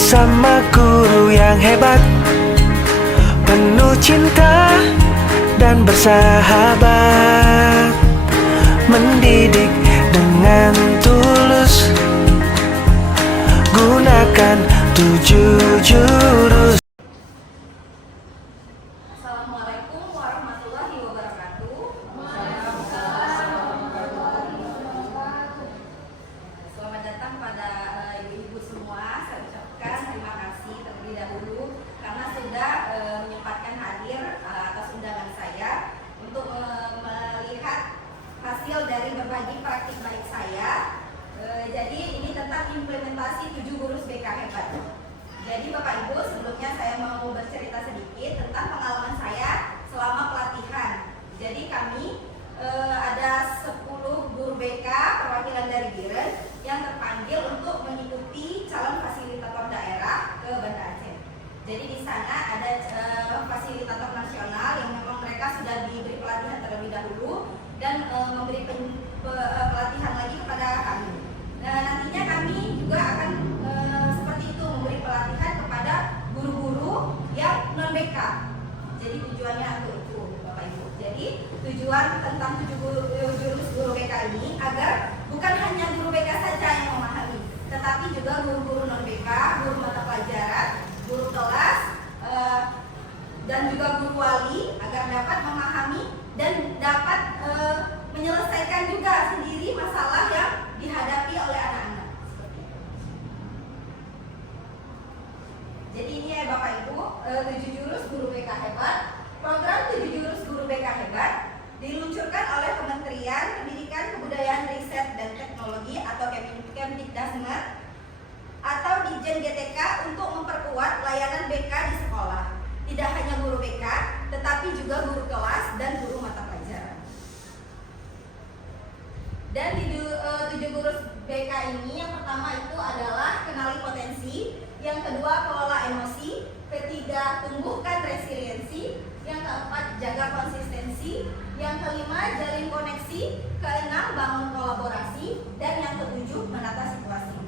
bersama guru yang hebat, penuh cinta dan bersahabat, mendidik dengan tulus, gunakan 7 jurus. Assalamualaikum warahmatullahi wabarakatuh. Selamat datang pada ibu-ibu semua. Saya ucapkan terima kasih terlebih dahulu karena sudah menyempatkan hadir atas undangan saya untuk melihat hasil dari berbagi praktik baik saya. Jadi ini tentang implementasi 7 gurus BK hebat. Jadi Bapak Ibu, sebelumnya saya mau bercerita sedikit tentang pengalaman saya selama pelatihan. Jadi kami ada 10 guru BK perwakilan dari Biren yang terpanggil untuk mengikuti calon fasilitator daerah ke Banda Aceh. Jadi di sana ada fasilitator nasional yang memang mereka sudah diberi pelatihan terlebih dahulu dan memberi pelatihan lagi kepada kami. Nah, nantinya kami juga akan seperti itu memberi pelatihan kepada guru-guru yang non BK. Jadi tujuannya untuk itu, Bapak Ibu. Jadi tujuan tentang 7 jurus guru BK ini agar bukan hanya guru BK saja yang memahami, tetapi juga guru-guru non BK, guru mata pelajaran, guru kelas, dan juga guru wali agar dapat memahami dan dapat menyelesaikan juga sendiri masalah yang dihadapi oleh anak-anak. Jadi ini ya Bapak Ibu, 7 jurus guru BK hebat. Program 7 jurus guru BK hebat diluncurkan oleh Kementerian Pendidikan, Kebudayaan, Riset dan Teknologi atau Kemdikdasmer atau Ditjen GTK untuk memperkuat layanan BK di sekolah. Tidak hanya guru BK, tetapi juga guru kelas dan guru mata pelajaran. Dan di 7 gurus BK ini yang pertama itu adalah kenali potensi, yang kedua kelola emosi, ketiga tumbuhkan resiliensi, yang keempat jaga konsistensi, yang kelima jalin koneksi, keenam bangun kolaborasi, dan yang ketujuh menata situasi.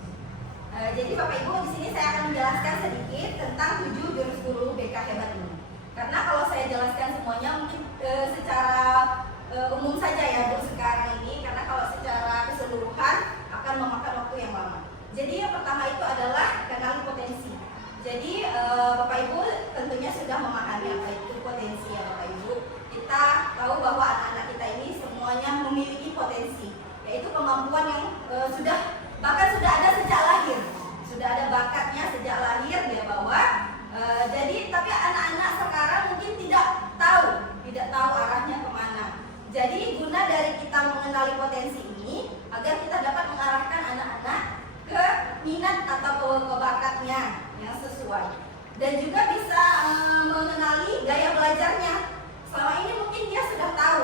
Jadi Bapak Ibu, di sini saya akan menjelaskan sedikit tentang 7 jurus guru BK hebat ini. Karena kalau saya jelaskan semuanya mungkin secara umum saja ya Bu sekarang ini, karena kalau secara keseluruhan akan memakan waktu yang lama. Jadi yang pertama itu adalah kenali potensi. Jadi Bapak Ibu tentunya sudah memahami apa itu potensi ya Bapak Ibu. Kita tahu bahwa anak-anak kita ini semuanya memiliki potensi, yaitu kemampuan yang bahkan sudah ada sejak lahir. Sudah ada bakatnya sejak lahir dia bawa. Jadi tapi anak-anak sekarang mungkin tidak tahu arahnya kemana. Jadi guna dari kita mengenali potensi ini agar kita dapat mengarahkan anak-anak ke minat atau ke bakatnya yang sesuai, dan juga bisa mengenali gaya belajarnya. Selama ini mungkin dia sudah tahu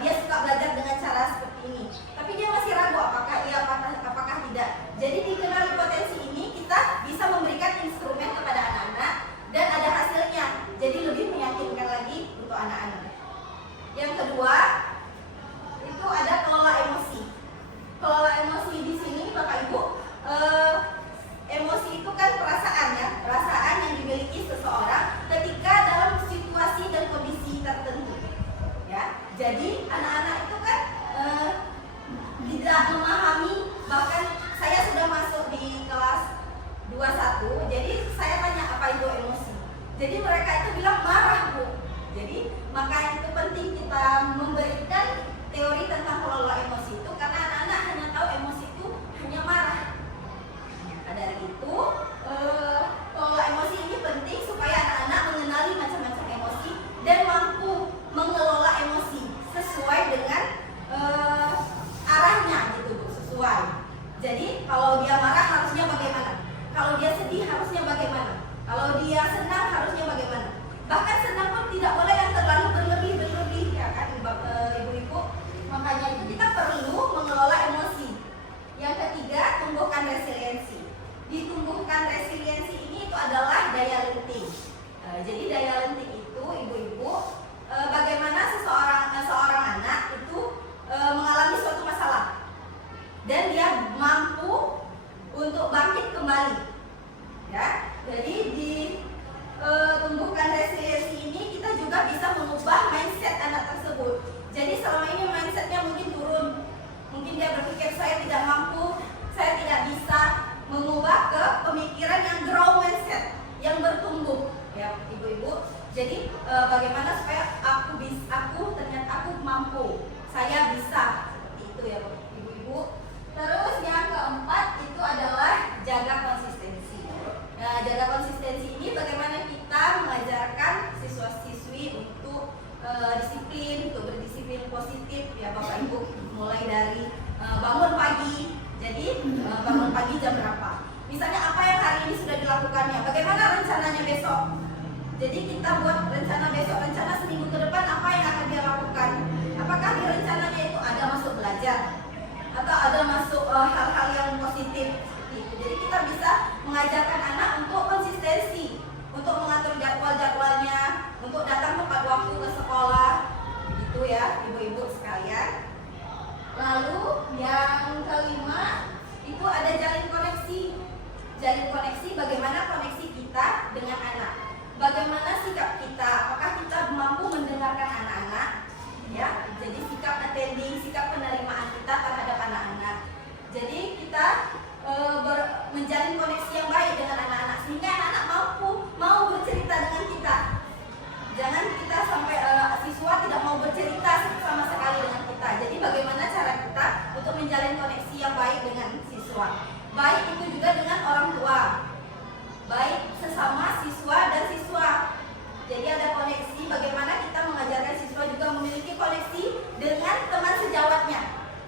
dia suka belajar dengan cara seperti ini, tapi dia masih ragu apakah iya apakah tidak. Jadi dikenali potensi ini kita bisa memberikan instrumen kepada anak-anak dan ada hasilnya, jadi lebih meyakinkan lagi untuk anak-anak. Yang kedua itu ada kelola emosi. Kelola emosi di sini Bapak Ibu, emosi itu kan perasaan ya, perasaan yang dimiliki seseorang ketika dalam situasi dan kondisi tertentu. Ya, jadi anak-anak itu kan tidak memahami, bahkan saya sudah masuk di kelas 21, jadi saya tanya apa itu emosi. Jadi mereka itu bilang marah Bu. Jadi maka itu penting kita memberikan teori tentang kelola emosi itu, karena anak-anak hanya tahu emosi itu hanya marah. Nah, dari itu kelola emosi ini penting supaya anak-anak mengenali macam-macam emosi dan mampu mengelola emosi sesuai dengan arahnya gitu Bu, sesuai. Jadi kalau dia marah harusnya bagaimana? Kalau dia sedih harusnya bagaimana? Kalau dia senang harusnya bagaimana? Bahkan senang pun tidak boleh yang terlalu berlebih ya kan ibu-ibu. Makanya itu kita perlu mengelola emosi. Yang ketiga, tumbuhkan resiliensi. Ditumbuhkan resiliensi ini itu adalah daya lenting. Jadi daya lenting itu ibu-ibu bagaimana seorang anak itu mengalami suatu masalah dan dia mampu untuk bangkit kembali. Ya, pemikiran yang grow mindset, yang bertumbuh, ya ibu-ibu. Jadi bagaimana supaya ternyata aku mampu, saya bisa, seperti itu ya ibu-ibu. Terus yang keempat itu adalah jaga konsistensi. Nah, jaga konsistensi ini bagaimana kita mengajarkan siswa-siswi untuk disiplin, untuk berdisiplin positif ya Bapak Ibu, mulai dari bangun pagi. Jadi bangun pagi jam berapa? Misalnya apa yang hari ini sudah dilakukannya, bagaimana rencananya besok? Jadi kita buat rencana besok, rencana seminggu ke depan apa yang akan dia lakukan. Apakah di rencananya itu ada masuk belajar atau ada masuk hal-hal yang positif seperti itu. Jadi kita bisa mengajarkan anak untuk konsistensi, untuk mengatur jadwal-jadwalnya, untuk datang tepat waktu ke sekolah, gitu ya ibu-ibu sekalian. Lalu yang kelima itu ada jalin koneksi. Jalin koneksi, bagaimana koneksi kita dengan anak, bagaimana sikap kita, apakah kita mampu mendengarkan anak-anak, ya. Jadi sikap attending, sikap penerimaan kita terhadap anak-anak. Jadi kita menjalin koneksi yang baik dengan anak-anak sehingga anak-anak mau bercerita dengan kita. Jangan kita sampai siswa tidak mau bercerita sama sekali dengan kita. Jadi bagaimana cara kita untuk menjalin koneksi yang baik dengan siswa. Baik itu juga dengan orang tua, baik sesama siswa dan siswa. Jadi ada koneksi, bagaimana kita mengajarkan siswa juga memiliki koneksi dengan teman sejawatnya,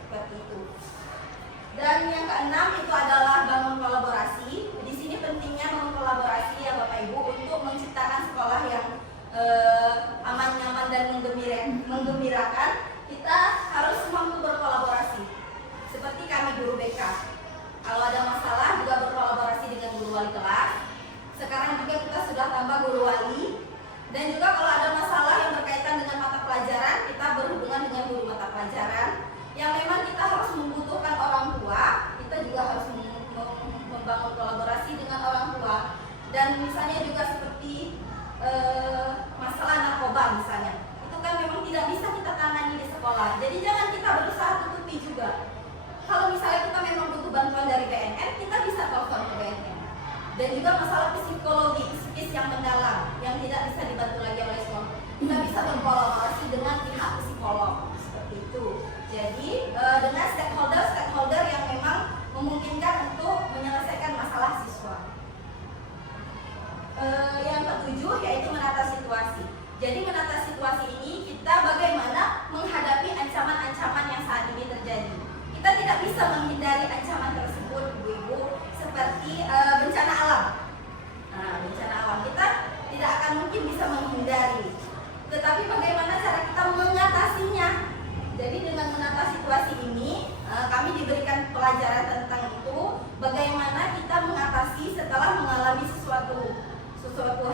seperti itu. Dan yang keenam itu adalah bangun kolaborasi. Di sini pentingnya bangun kolaborasi ya Bapak Ibu untuk menciptakan sekolah yang aman, nyaman dan menggembirakan. Kita harus mampu berkolaborasi. Seperti kami guru BK. Kalau ada masalah juga berkolaborasi dengan guru wali kelas. Sekarang juga kita sudah tambah guru wali. Dan juga kalau ada masalah yang berkaitan dengan mata pelajaran, kita berhubungan dengan guru mata pelajaran. Yang memang kita harus membutuhkan orang tua, kita juga harus membangun kolaborasi dengan orang tua. Dan misalnya juga seperti masalah narkoba misalnya, itu kan memang tidak bisa kita tangani di sekolah. Jadi jangan kita berusaha tutupi juga. Kalau misalnya kita memang butuh bantuan dari BNN, kita bisa telepon ke BNN. Dan juga masalah psikologi, psikis yang mendalam, yang tidak bisa dibantu lagi oleh sekolah, kita bisa berkolaborasi dengan pihak psikolog, seperti itu. Jadi dengan stakeholder yang memang memungkinkan untuk menyelesaikan masalah siswa. Yang ketujuh yaitu menata situasi. Jadi menata situasi ini kita bagaimana menghadapi ancaman-ancaman yang saat ini terjadi. Kita tidak bisa menghindari ancaman tersebut, ibu-ibu, seperti bencana alam. Nah, bencana alam kita tidak akan mungkin bisa menghindari. Tetapi bagaimana cara kita mengatasinya? Jadi dengan menata situasi ini, kami diberikan pelajaran tentang itu, bagaimana kita mengatasi setelah mengalami sesuatu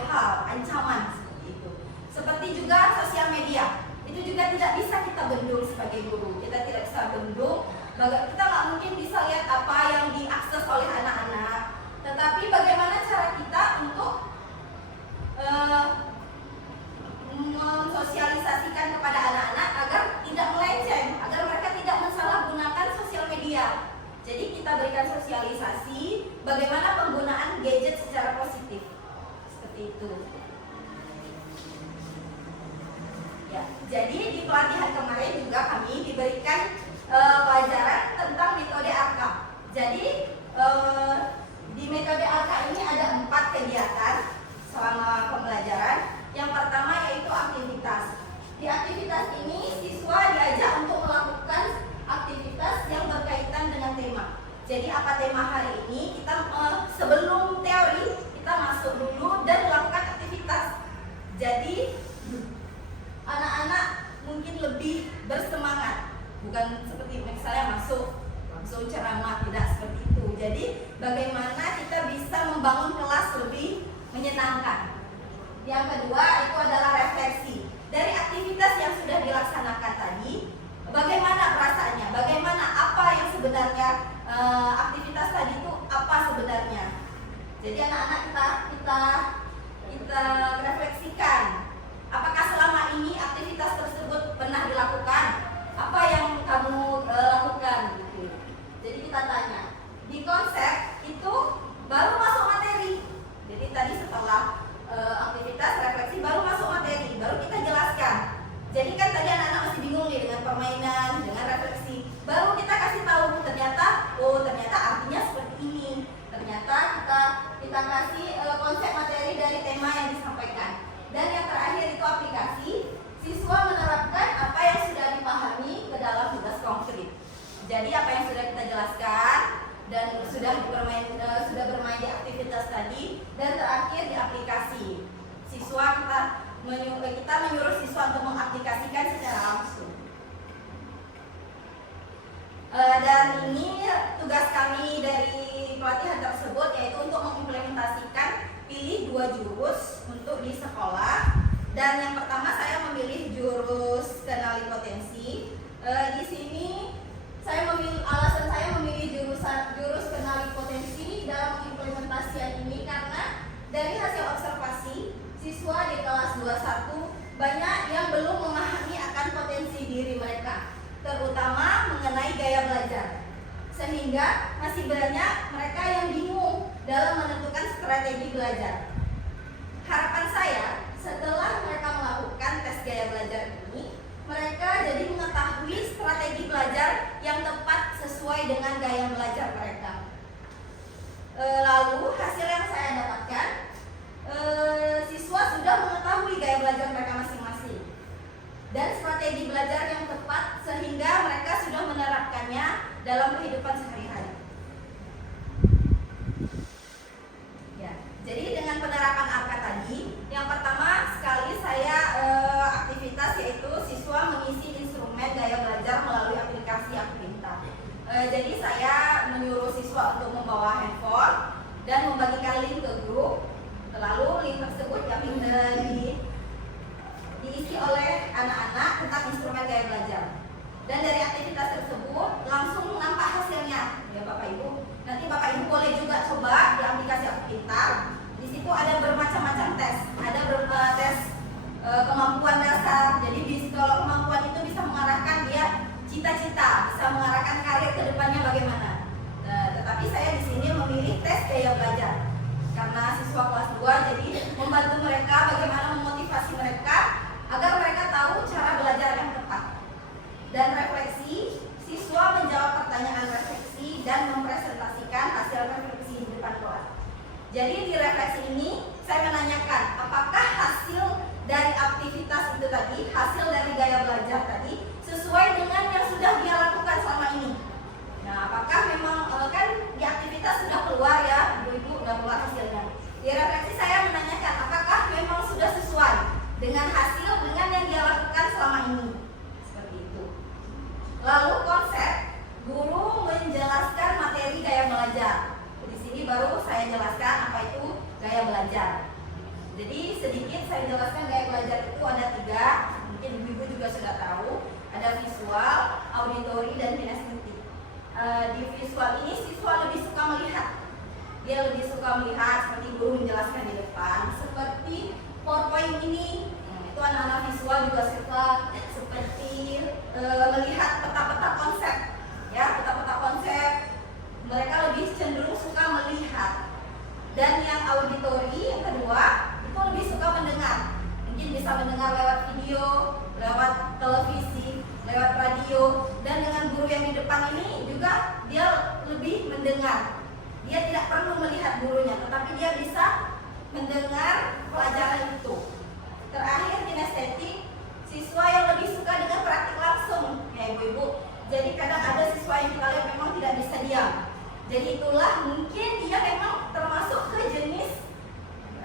hal, ancaman seperti itu. Seperti juga sosial media, itu juga tidak bisa kita bendung sebagai guru. Kita tidak bisa bendung, kita nggak mungkin bisa lihat apa yang diakses oleh anak-anak. Tetapi bagaimana cara kita untuk mensosialisasikan kepada anak-anak agar tidak melenceng, agar mereka tidak mensalahgunakan sosial media. Jadi kita berikan sosialisasi bagaimana penggunaan gadget secara positif. Seperti itu. Ya, jadi di pelatihan kemarin juga kami diberikan pelajaran tentang metode ARKA. Jadi di metode ARKA ini ada 4 kegiatan selama pembelajaran. Yang pertama yaitu aktivitas. Di aktivitas ini siswa diajak untuk melakukan aktivitas yang berkaitan dengan tema. Jadi apa tema hari ini? Kita sebelum teori kita masuk dulu dan melakukan aktivitas. Jadi anak-anak mungkin lebih bersemangat, bukan seperti misalnya masuk langsung ceramah, tidak seperti itu. Jadi bagaimana kita bisa membangun kelas lebih menyenangkan. Yang kedua itu adalah refleksi. Dari aktivitas yang sudah dilaksanakan tadi, bagaimana perasaannya, bagaimana apa yang sebenarnya aktivitas tadi itu apa sebenarnya. Jadi anak-anak kita refleksikan, apakah selama ini aktivitas tersebut pernah dilakukan, apa yang kamu lakukan gitu. Jadi kita tanya, di konsep itu baru masuk tadi, dan terakhir di aplikasi. Kita menyuruh siswa untuk mengaplikasikan secara langsung. Dan ini tugas kami dari pelatihan tersebut, yaitu untuk mengimplementasikan pilih 2 jurus untuk di sekolah. Dan yang pertama saya memilih jurus kenali potensi. Di sini alasan saya memilih jurus kenali potensi dalam implementasian ini karena dari hasil observasi siswa di kelas 21 banyak yang belum memahami akan potensi diri mereka, terutama mengenai gaya belajar. Sehingga masih banyak mereka yang bingung dalam menentukan strategi belajar. Harapan saya, setelah mereka melakukan tes gaya belajar ini, mereka jadi mengetahui strategi belajar yang tepat sesuai dengan gaya belajar mereka. Lalu hasil yang saya dapatkan, siswa sudah mengetahui gaya belajar mereka masing-masing dan strategi belajar yang tepat sehingga mereka sudah menerapkannya dalam kehidupan sehari-hari. Ya, jadi dengan penerapan ARKA tadi, yang pertama sekali saya aktivitas yaitu siswa mengisi instrumen gaya belajar melalui aplikasi Aku Pintar. Jadi saya menyuruh siswa untuk membawa handphone dan membagikan link ke grup. Lalu link tersebut yang diisi oleh anak-anak tentang instrumen gaya belajar. Dan dari aktivitas tersebut langsung nampak hasilnya, ya Bapak Ibu. Nanti Bapak Ibu boleh juga coba di aplikasi Aku Pintar. Di situ ada bermacam-macam tes. Ada tes kemampuan dasar. Jadi kalau kemampuan itu bisa mengarahkan dia cita-cita, bisa mengarahkan karir ke depannya bagaimana. Tetapi saya di sini memilih tes gaya belajar karena siswa kelas 2, jadi membantu mereka bagaimana memotivasi mereka agar mereka tahu cara belajar yang tepat. Dan refleksi, siswa menjawab pertanyaan refleksi dan mempresentasikan hasil refleksi di depan kelas. Jadi di refleksi ini saya menanyakan apakah hasil dari aktivitas itu tadi, hasil dari gaya belajar tadi sesuai dengan yang sudah dia lakukan selama ini. Nah, apakah memang kan di aktivitas sudah keluar ya, Ibu-ibu sudah keluar hasilnya. Di refleksi saya menanyakan apakah memang sudah sesuai dengan hasil dengan yang dia lakukan selama ini. Seperti itu. Lalu konsep, guru menjelaskan materi gaya belajar. Di sini baru saya jelaskan apa itu gaya belajar. Jadi sedikit saya jelaskan gaya belajar itu ada 3, mungkin Ibu-ibu juga sudah tahu. Ada visual, auditori, dan kinestetik. Di visual ini siswa lebih suka melihat. Dia lebih suka melihat seperti guru menjelaskan di depan, seperti PowerPoint ini. Itu anak-anak visual juga suka seperti melihat peta-peta konsep. Ya, peta-peta konsep. Mereka lebih cenderung suka melihat. Dan yang auditori yang kedua itu lebih suka mendengar. Mungkin bisa mendengar lewat video, lewat televisi, lewat radio, dan dengan guru yang di depan ini juga dia lebih mendengar. Dia tidak perlu melihat gurunya, tetapi dia bisa mendengar pelajaran itu. Terakhir kinestetik, siswa yang lebih suka dengan praktik langsung, ya Ibu-ibu. Jadi kadang ada siswa yang kita lihat memang tidak bisa diam. Jadi itulah mungkin dia memang termasuk ke jenis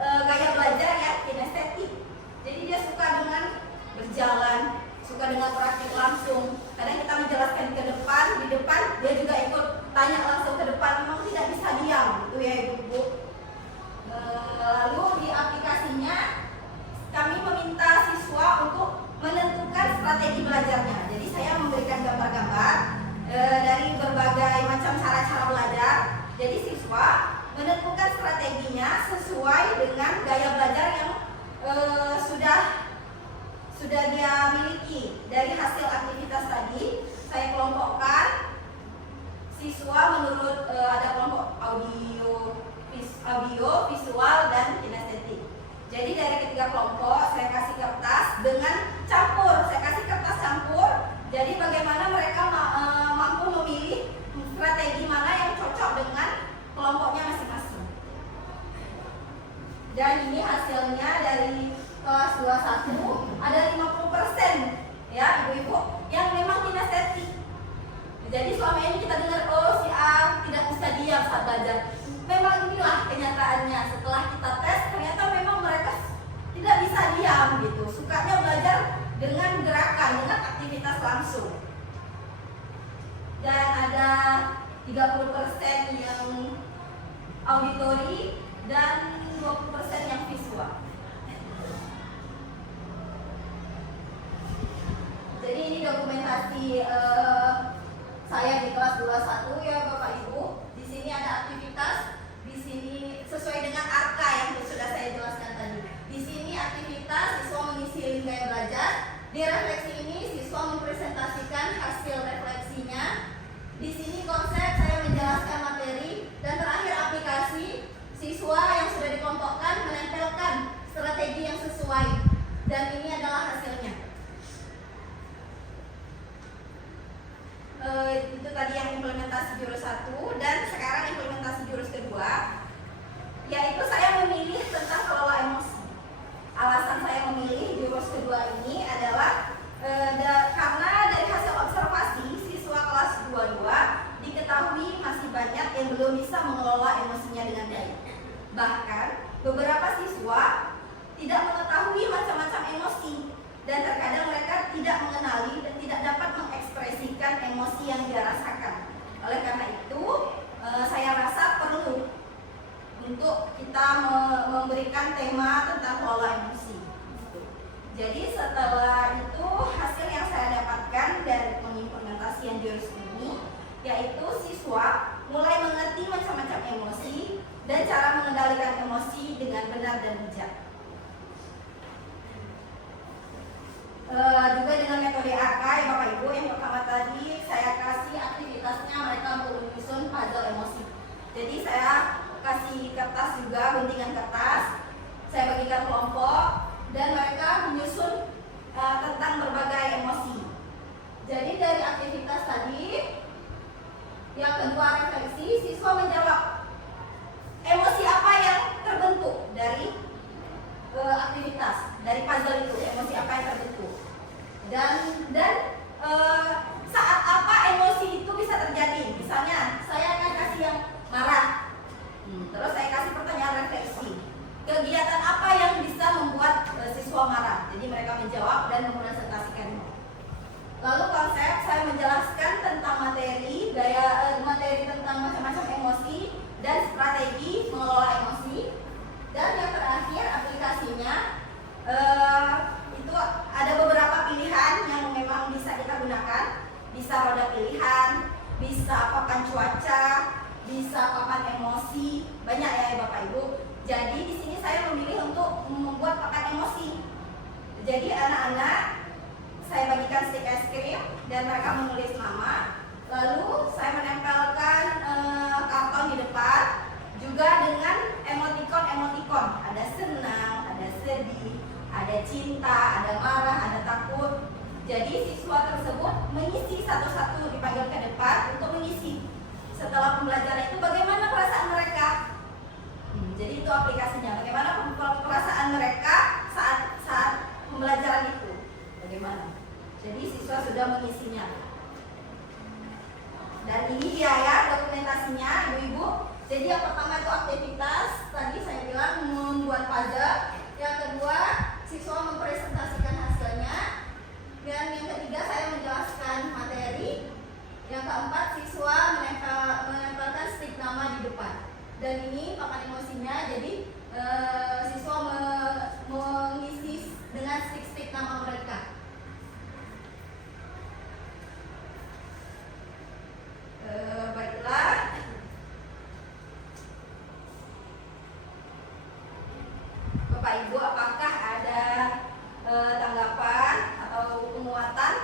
gaya belajar ya kinestetik. Jadi dia suka dengan berjalan, suka dengan praktik langsung. Kadang kita menjelaskan di depan dia juga ikut tanya langsung ke depan, memang tidak bisa diam, itu ya Ibu-ibu. Lalu di aplikasinya kami meminta siswa untuk menentukan strategi belajarnya. Jadi saya memberikan gambar-gambar dari berbagai macam cara-cara belajar. Jadi siswa menentukan strateginya sesuai dengan gaya belajar yang sudah dia miliki. Dari hasil aktivitas tadi saya kelompokkan siswa menurut ada kelompok audio, visual, dan kinestetik. Jadi dari ketiga kelompok saya kasih kertas dengan campur, saya kasih kertas campur. Jadi bagaimana mereka mampu memilih strategi mana yang cocok dengan kelompoknya masing-masing. Dan ini hasilnya dari kelas 21 ada 50% ya Ibu-ibu yang memang kinestetik. Jadi selama ini kita dengar si A tidak bisa diam saat belajar. memang inilah kenyataannya. Setelah kita tes, ternyata memang mereka tidak bisa diam gitu. Sukanya belajar dengan gerakan, dengan aktivitas langsung. Dan ada 30% yang auditori dan 20% yang visual. Jadi ini dokumentasi saya di kelas 21 ya Bapak Ibu. Di sini ada aktivitas, di sini sesuai dengan arka yang sudah saya jelaskan tadi. Di sini aktivitas siswa mengisi link gaya belajar. Di refleksi ini siswa mempresentasikan hasil refleksinya. Di sini konsep saya menjelaskan materi, dan terakhir aplikasi, siswa yang sudah dikelompokkan menempelkan strategi yang sesuai, dan ini adalah hasilnya. Itu tadi yang implementasi jurus 1, dan sekarang implementasi jurus kedua, yaitu saya memilih tentang kelola emosi. Alasan saya memilih jurus kedua ini adalah karena dari hasil observasi siswa kelas 22 diketahui masih banyak yang belum bisa mengelola emosinya dengan baik. Bahkan beberapa siswa tidak mengetahui macam-macam emosi, dan terkadang mereka tidak mengenali dan tidak dapat mengekspresikan emosi yang dia rasakan. Oleh karena itu, saya rasa perlu untuk kita memberikan tema tentang kelola emosi. Jadi setelah itu, hasil yang saya dapatkan dari pengimplementasian jurus ini, yaitu siswa mulai mengerti macam-macam emosi dan cara mengendalikan emosi dengan benar dan bijak. Juga dengan metode AK ya Bapak Ibu. Yang pertama tadi saya kasih aktivitasnya mereka untuk menyusun puzzle emosi. Jadi saya kasih kertas juga, guntingan kertas, saya bagikan kelompok, dan mereka menyusun tentang berbagai emosi. Jadi dari aktivitas tadi, yang kedua refleksi, siswa menjawab emosi apa yang terbentuk dari aktivitas, dari puzzle itu, emosi apa yang terbentuk, dan saat apa emosi itu bisa terjadi. Misalnya saya akan kasih yang marah, terus saya kasih pertanyaan refleksi, kegiatan apa yang bisa membuat siswa marah. Jadi mereka menjawab dan mempresentasikannya. Lalu konsep, saya menjelaskan tentang materi tentang macam-macam emosi dan strategi mengelola emosi. Dan yang terakhir aplikasinya, itu ada beberapa pilihan yang memang bisa kita gunakan. Bisa roda pilihan, bisa papan cuaca, bisa papan emosi, banyak ya Bapak Ibu. Jadi di sini saya memilih untuk membuat papan emosi. Jadi anak-anak saya bagikan stik es krim dan mereka menulis nama. Lalu saya menempelkan karton di depan juga dengan emotikon. Ada senang, ada sedih, ada cinta, ada marah, ada takut. Jadi siswa tersebut mengisi satu-satu, dipanggil ke depan untuk mengisi. Setelah pembelajaran itu bagaimana perasaan mereka? Jadi itu aplikasinya. Bagaimana perasaan mereka saat pembelajaran itu? Bagaimana? Jadi siswa sudah mengisinya. Dan ini dia ya dokumentasinya, Ibu-ibu. Jadi yang pertama itu aktivitas, tadi saya bilang membuat puzzle. Yang kedua, siswa mempresentasikan hasilnya. Dan yang ketiga, saya menjelaskan materi. Yang keempat, siswa menempelkan stik nama di depan. Dan ini papan emosinya, jadi siswa mengisi dengan stik-stik nama mereka. Baiklah. Bapak Ibu, apakah ada tanggapan atau penguatan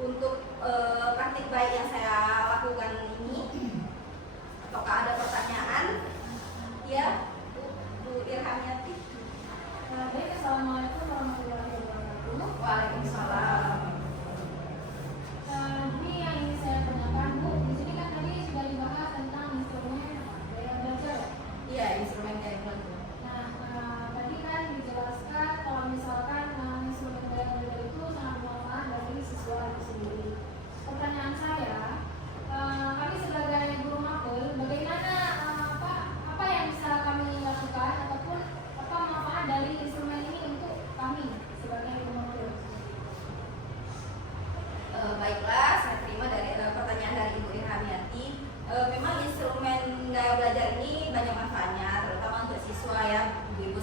untuk praktik baik yang saya lakukan ini? Apakah ada pertanyaan? Ya, Bu Irhamiati. Baik, assalamualaikum warahmatullahi wabarakatuh. Waalaikumsalam. Ini yang ingin saya tanyakan, Bu. Di sini kan tadi sudah dibahas tentang instrumen gaya belajar. Iya, instrumen gaya belajar. Nah, tadi kan dijelaskan kalau misalkan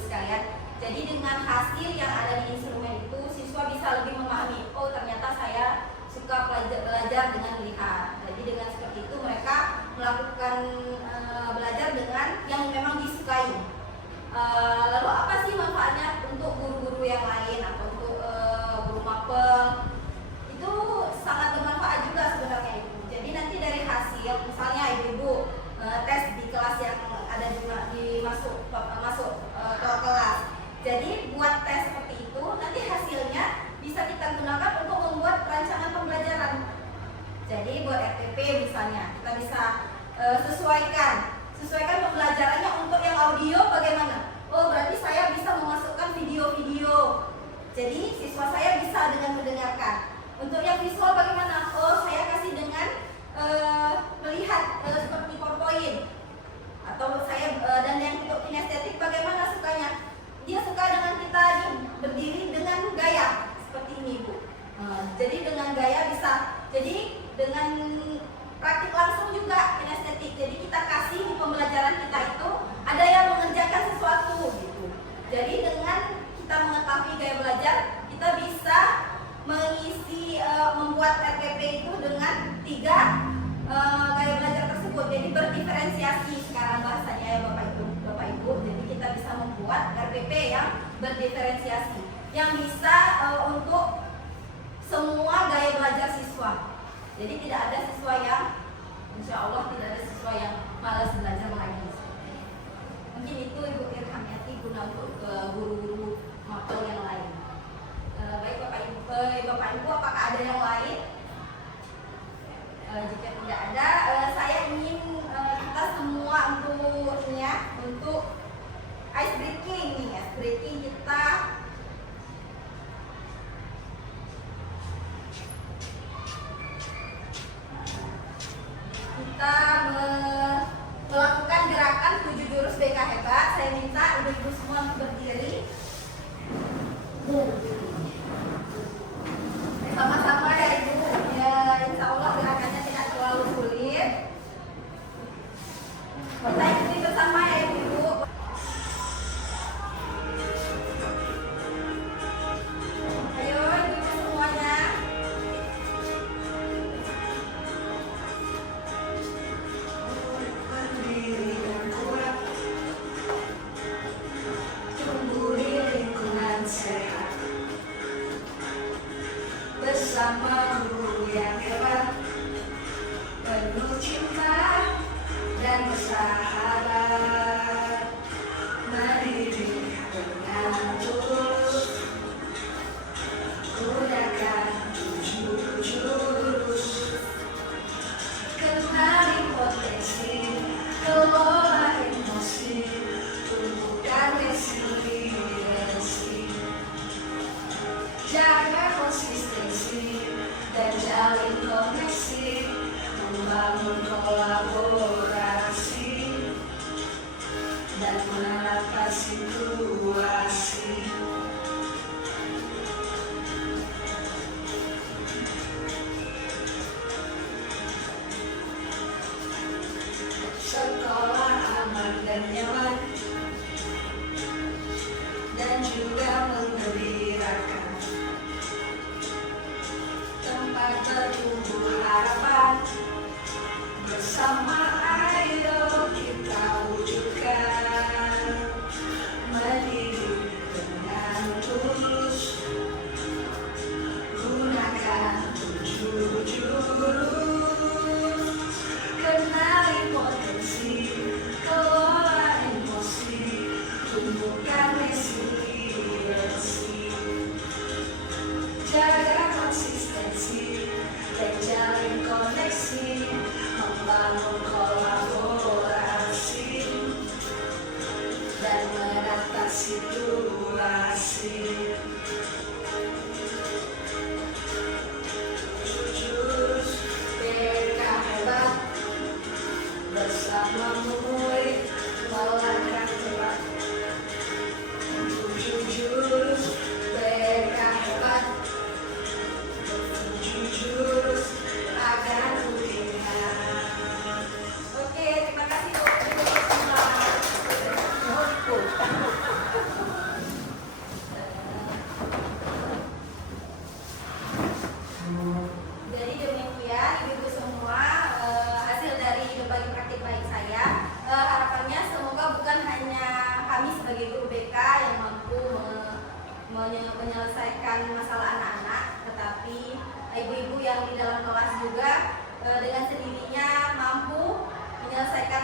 sekalian. Jadi dengan hasil yang ada di instrumen itu, siswa bisa lebih memahami, oh ternyata saya suka belajar dengan melihat. Jadi dengan seperti itu mereka melakukan belajar dengan yang memang disukai. Lalu apa sih manfaatnya untuk guru-guru yang lain atau untuk guru mapel? Itu sangat bermanfaat juga sebenarnya itu. Jadi nanti dari hasil, misalnya ibu-ibu tes di kelas yang ada di masuk ke kelas. Jadi buat tes seperti itu, nanti hasilnya bisa kita gunakan untuk membuat rancangan pembelajaran. Jadi buat RPP misalnya, kita bisa sesuaikan pembelajarannya. Untuk yang audio bagaimana? Oh berarti saya bisa memasukkan video-video. Jadi siswa saya bisa dengan mendengarkan. Untuk yang visual bagaimana? Oh saya kasih dengan melihat seperti PowerPoint. Atau saya dan yang untuk kinestetik bagaimana sukanya? Dia suka dengan kita berdiri dengan gaya seperti ini Bu. Jadi dengan gaya bisa. Jadi dengan praktik langsung juga kinestetik. Jadi kita kasih di pembelajaran kita itu ada yang mengerjakan sesuatu gitu. Jadi dengan kita mengetahui gaya belajar, kita bisa mengisi membuat RPP itu dengan 3 gaya belajar tersebut. Jadi berdiferensiasi sekarang bahasanya ya Bapak Ibu. Jadi kita bisa membuat RPP yang berdiferensiasi yang bisa untuk semua gaya belajar siswa. Jadi tidak ada siswa yang, insya Allah tidak ada siswa yang malas belajar lagi. Mungkin itu Ibu Irhamiati guna untuk guru-guru mapel yang lain. Baik Bapak Ibu, apakah ada yang lain? Jika tidak ada, saya ingin kita semua untuk ice breaking kita. Kita melakukan gerakan 7 jurus BK hebat. Saya minta ibu-ibu semua berdiri. Sama-sama ya Ibu. Ya, insya Allah gerakannya tidak terlalu sulit. Kita ikuti bersama ya Ibu. Ayo ibu semuanya. Berdiri dan kuat, tumbuh di lingkungan sehat, bersama guru yang hebat, penuh cinta dan bersahabat, mendidik dengan tulus, gunakan 7 jurus, kenali potensi, kelola emosi, tumbuhkan resiliensi, jaga konsistensi dan jalin koneksi, membangun kolaborasi dan mengatasi situasi. Sekolah aman dan nyaman dan juga menggembirakan, tempat bertumbuh harapan, bersama ayo kita wujudkan, mendidik dengan tulus, gunakan 7 jurus, kenali potensi, kelola emosi, tumbuhkan resiliensi, jaga konsistensi dan jalin koneksi, membangun kolaborasi dan mengatasi situasi. Jurus BK hebat, bersama murid melangkah cepat. 7 jurus BK hebat, 7 jurus agar rutinkan. Oke, terima kasih Bu. menyelesaikan masalah anak-anak, tetapi ibu-ibu yang di dalam kelas juga dengan sendirinya mampu menyelesaikan